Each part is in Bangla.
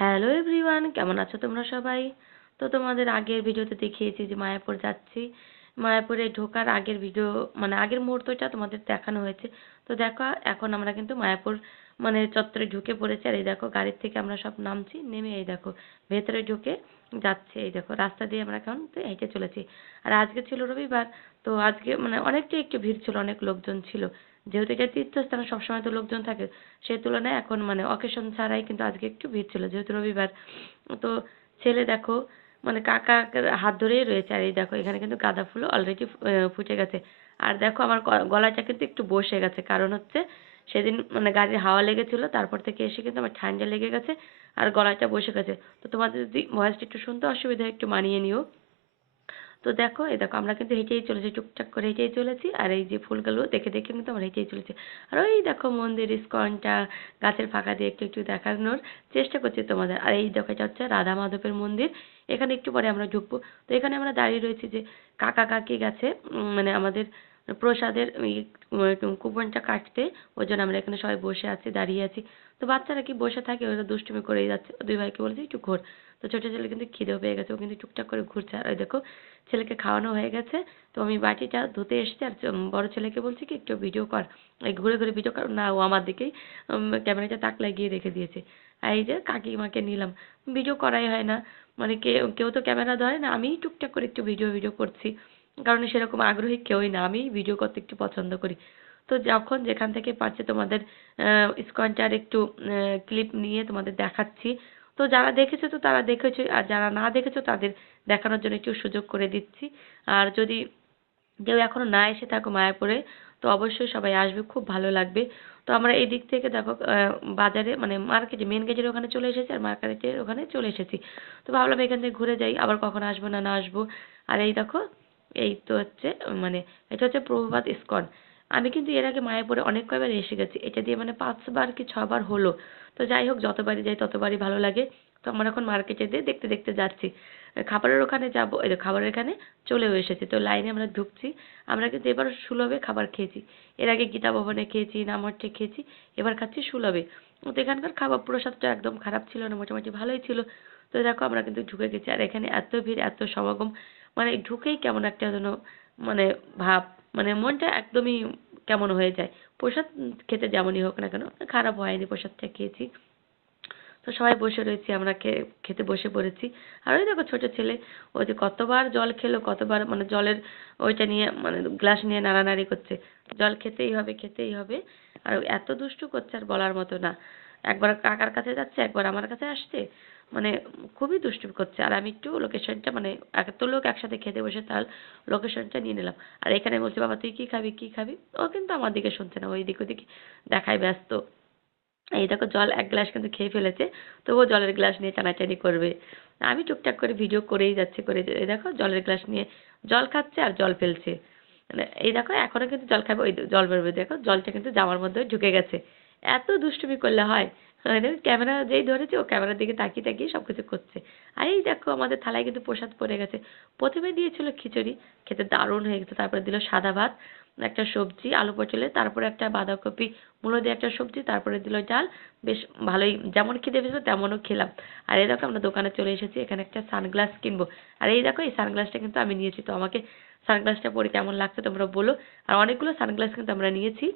হ্যালো এভরিওয়ান, কেমন আছো তোমরা সবাই? তো তোমাদের আগের ভিডিওতে দেখিয়েছি যে মায়াপুর যাচ্ছি। মায়াপুরে ঢোকার আগের ভিডিও মানে আগের মুহূর্তটা তোমাদের দেখানো হয়েছে। তো দেখো এখন আমরা কিন্তু মায়াপুর মানে চত্বরে ঢুকে পড়েছি। আর এই দেখো গাড়ির থেকে আমরা সব নামছি, নেমে এই দেখো ভেতরে ঢুকে যাচ্ছে। এই দেখো রাস্তা দিয়ে আমরা এখন তো হেঁটে চলেছি। আর আজকে ছিল রবিবার, তো আজকে মানে অনেকটাই একটু ভিড় ছিল, অনেক লোকজন ছিল। যেহেতু এটা তীর্থস্থান, সবসময় তো লোকজন থাকে, সেই তুলনায় এখন মানে অকেশন ছাড়াই কিন্তু আজকে একটু ভিড় ছিল যেহেতু রবিবার। তো ছেলে দেখো মানে কাকার হাত ধরেই রয়েছে। আর এই দেখো এখানে কিন্তু গাঁদা ফুলও অলরেডি ফুটে গেছে। আর দেখো আমার গলাটা কিন্তু একটু বসে গেছে, কারণ হচ্ছে সেদিন মানে গাড়ির হাওয়া লেগেছিল, তারপর থেকে এসে কিন্তু আমার ঠান্ডা লেগে গেছে আর গলাটা বসে গেছে। তো তোমাদের যদি ভয়েসটা একটু শুনতে অসুবিধা হয় একটু মানিয়ে নিও। তো দেখো এই দেখো আমরা কিন্তু হেঁটেই চলেছি, টুকটাক করে হেঁটেই চলেছি। আর এই যে ফুলগুলো দেখে দেখে কিন্তু আমরা হেঁটেই চলেছি। আর ওই দেখো মন্দির ইস্কনটা গাছের ফাঁকা দিয়ে একটু একটু দেখানোর চেষ্টা করছি তোমাদের। আর এই দেখো এটা হচ্ছে রাধা মাধবের মন্দির। এখানে একটু পরে আমরা ঢুকবো। তো এখানে আমরা দাঁড়িয়ে রয়েছি যে কাকা কাকি গেছে মানে আমাদের প্রসাদের কুপনটা কাটতে। ওই জন্য আমরা এখানে সবাই বসে আছি, দাঁড়িয়ে আছি। তো বাচ্চারা কি বসে থাকে, ওরা দুষ্টুমি করেই যাচ্ছে। দুই ভাইকে বলেছি একটু ঘোর। তো ছোট ছেলে কিন্তু খিদেও পেয়ে গেছে, ও কিন্তু টুকটাক করে ঘুরছে। আর ওই দেখো ছেলেকে খাওয়ানো হয়ে গেছে। তো আমি বাটিটা ধুতে এসেছি আর বড় ছেলেকে বলছি কি একটু ভিডিও কর, এই ঘুরে ঘুরে ভিডিও কর। না, ও আমার দিকেই ক্যামেরাটা তাক লাগিয়ে রেখে দিয়েছে। আর এই যে কাকিমাকে নিলাম, ভিডিও করাই হয় না, মানে কেউ কেউ তো ক্যামেরা ধরে না, আমিই টুকটাক করে একটু ভিডিও ভিডিও করছি। কারণ সেরকম আগ্রহী কেউই না, আমিই ভিডিও করতে একটু পছন্দ করি। তো যখন যেখান থেকে পারছি তোমাদের ইসকনটার একটু ক্লিপ নিয়ে তোমাদের দেখাচ্ছি। তো যারা দেখেছো তো তারা দেখেছো, আর যারা না দেখেছো তাদের দেখানোর জন্য একটু সুযোগ করে দিচ্ছি। আর যদি কেউ এখনো না এসে থাকো মায়াপুরে, তো অবশ্যই সবাই আসবে, খুব ভালো লাগবে। তো আমরা এই দিক থেকে দেখো বাজারে মানে মার্কেটে মেন গেটের ওখানে চলে এসেছি, আর মার্কেটের ওখানে চলে এসেছি। তো ভাবলাম এখান থেকে ঘুরে যাই, আবার কখন আসবো না না আসবো। আর এই দেখো এই তো হচ্ছে মানে এটা হচ্ছে প্রভুপাদ ইস্কন। আমি কিন্তু এর আগে মায়াপুরে অনেক কয়বার এসে গেছি, এটা দিয়ে মানে ৫ বার কি ৬ বার হলো। তো যাই হোক যতবারই যাই ততবারই ভালো লাগে। তো আমরা এখন মার্কেটে দিয়ে দেখতে দেখতে যাচ্ছি। খাবারের ওখানে যাবো, এই দেখো খাবারের এখানে চলেও এসেছি। তো লাইনে আমরা ঢুকছি। আমরা কিন্তু এবার সুলভে খাবার খেয়েছি। এর আগে গীতা ভবনে খেয়েছি, নামহট্টে খেয়েছি, এবার খাচ্ছি সুলভে। তো এখানকার খাবার প্রসাদটা একদম খারাপ ছিল না, মোটামুটি ভালোই ছিল। তো দেখো আমরা কিন্তু ঢুকে গেছি। আর এখানে এত ভিড়, এত সমাগম, মানে ঢুকেই কেমন একটা যেন মানে ভাব, মানে মনটা একদমই কেমন হয়ে যায়। প্রসাদ খেতে যেমনই হোক না কেন, খারাপ হয়নি, প্রসাদটা খেয়েছি। তো সবাই বসে রয়েছি, আমরা খেতে বসে পড়েছি। আর ওই দেখো ছোট ছেলে, ও যে কতবার জল খেলো, কতবার মানে জলের ওইটা নিয়ে মানে গ্লাস নিয়ে নাড়ানাড়ি করছে, জল খেতেই হবে খেতেই হবে। আর ও এত দুষ্টু করছে আর বলার মতো না। একবার কাকার কাছে যাচ্ছে, একবার আমার কাছে আসছে, মানে খুবই দুষ্টুমি করছে। আর আমি একটু লোকেশনটা মানে এত লোক একসাথে খেতে বসে তার লোকেশনটা নিয়ে নিলাম। আর এখানে বলছে বাবা তুই কি খাবি কি খাবি, ও কিন্তু আমার দিকে শুনছে না, ওই দিক ওদিক দেখায় ব্যস্ত। এই দেখো জল ১ গ্লাস কিন্তু খেয়ে ফেলেছে। তবুও জলের গ্লাস নিয়ে টানাটানি করবে। আমি টুকটাক করে ভিডিও করেই যাচ্ছি, করে এই দেখো জলের গ্লাস নিয়ে জল খাচ্ছে আর জল ফেলছে। মানে এই দেখো এখনো কিন্তু জল খাবে, ওই জল বেরোবে, দেখো জলটা কিন্তু জামার মধ্যে ঢুকে গেছে। এত দুষ্টুমি করলে হয়? মানে ক্যামেরা যেই ধরেছে ও ক্যামেরার দিকে তাকিয়ে তাকিয়ে সবকিছু করছে। আর এই দেখো আমাদের থালায় কিন্তু প্রসাদ পড়ে গেছে। ১ম এ দিয়েছিল খিচুড়ি, খেতে দারুণ হয়ে গেছে। তারপরে দিল সাদা ভাত, একটা সবজি আলু পটলের, তারপরে একটা বাঁধাকপি মূলো দিয়ে একটা সবজি, তারপরে দিল ডাল। বেশ ভালোই, যেমন খিদে পেয়েছিল তেমনও খেলাম। আর এই দেখো আমরা দোকানে চলে এসেছি, এখানে একটা সানগ্লাস কিনবো। আর এই দেখো এই সানগ্লাসটা কিন্তু আমি নিয়েছি। তো আমাকে সানগ্লাসটা পরে কেমন লাগছে তোমরা বলো। আর অনেকগুলো সানগ্লাস কিন্তু আমরা নিয়েছি।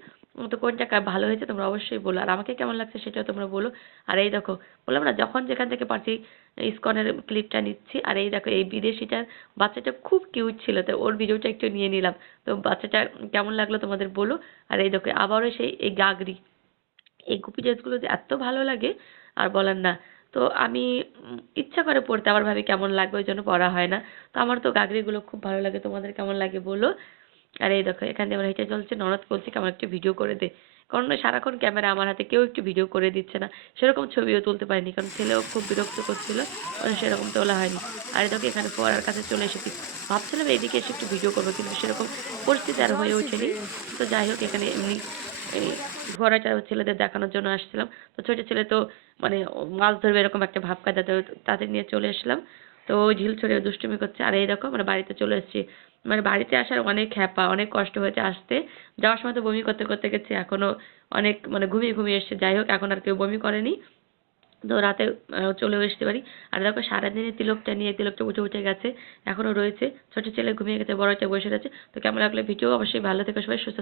তো কোনটা ভালো হয়েছে তোমরা অবশ্যই বলো। আর আমাকে কেমন লাগছে সেটাও তোমরা বলো। আর এই দেখো বললাম না যখন যেখান থেকে পারছি ইসকনের ক্লিপটা নিচ্ছি। আর এই দেখো এই বিদেশিটার বাচ্চাটা খুব কিউট ছিল, তো ওর ভিডিওটা একটু নিয়ে নিলাম। তো বাচ্চাটা কেমন লাগলো তোমাদের বলো। আর এই দেখো আবারও সেই এই গাগরি, এই গুপি ড্রেসগুলো যে এত ভালো লাগে আর বলার না। তো আমি ইচ্ছা করে পড়তে, আবার ভাবি কেমন লাগবে, ওই জন্য পড়া হয় না। তো আমার তো গাগরিগুলো খুব ভালো লাগে, তোমাদের কেমন লাগে বলো। আর এই দেখো এখান দিয়ে আমার হেঁটে চলছে, ননদ বলছে কি আমার একটু ভিডিও করে দে। কারণ ওই সারাক্ষণ ক্যামেরা আমার হাতে, কেউ একটু ভিডিও করে দিচ্ছে না। সেরকম ছবিও তুলতে পারিনি, কারণ ছেলেও খুব বিরক্ত করছিল, সেরকম তোলা হয়নি। আর এই দেখো এখানে ফোয়ারার কাছে চলে এসেছি। ভাবছিলাম এদিকে এসে একটু ভিডিও করবো, কিন্তু সেরকম পরিস্থিতি আর হয়ে ওঠেনি। তো যাই হোক এখানে এমনি এই ফোয়ারাটা ছেলেদের দেখানোর জন্য আসছিলাম। তো ছোট ছেলে তো মানে মাছ ধরবে এরকম একটা ভাব কাজাতে, তাদের নিয়ে চলে এসলাম। তো ও ঝিল ছড়িয়ে দুষ্টুমি করছে। আর এই দেখো আমরা বাড়িতে চলে এসেছি। মানে বাড়িতে আসার অনেক হ্যাপা, অনেক কষ্ট হয়েছে আসতে। যাওয়ার সময় তো বমি করতে করতে গেছি, এখনো অনেক মানে ঘুমিয়ে ঘুমিয়ে এসছে। যাই হোক এখন আর কেউ বমি করেনি। তো রাতে চলেও আসতে পারি। আর দেখো সারাদিনে তিলকটা নিয়ে, তিলকটা উঠে গেছে, এখনো রয়েছে। ছোট ছেলে ঘুমিয়ে গেছে, বড়টা বসে আছে। তো কেমন লাগলো ভিডিও অবশ্যই ভালো থেকো সবাই, সুস্থ থেকো।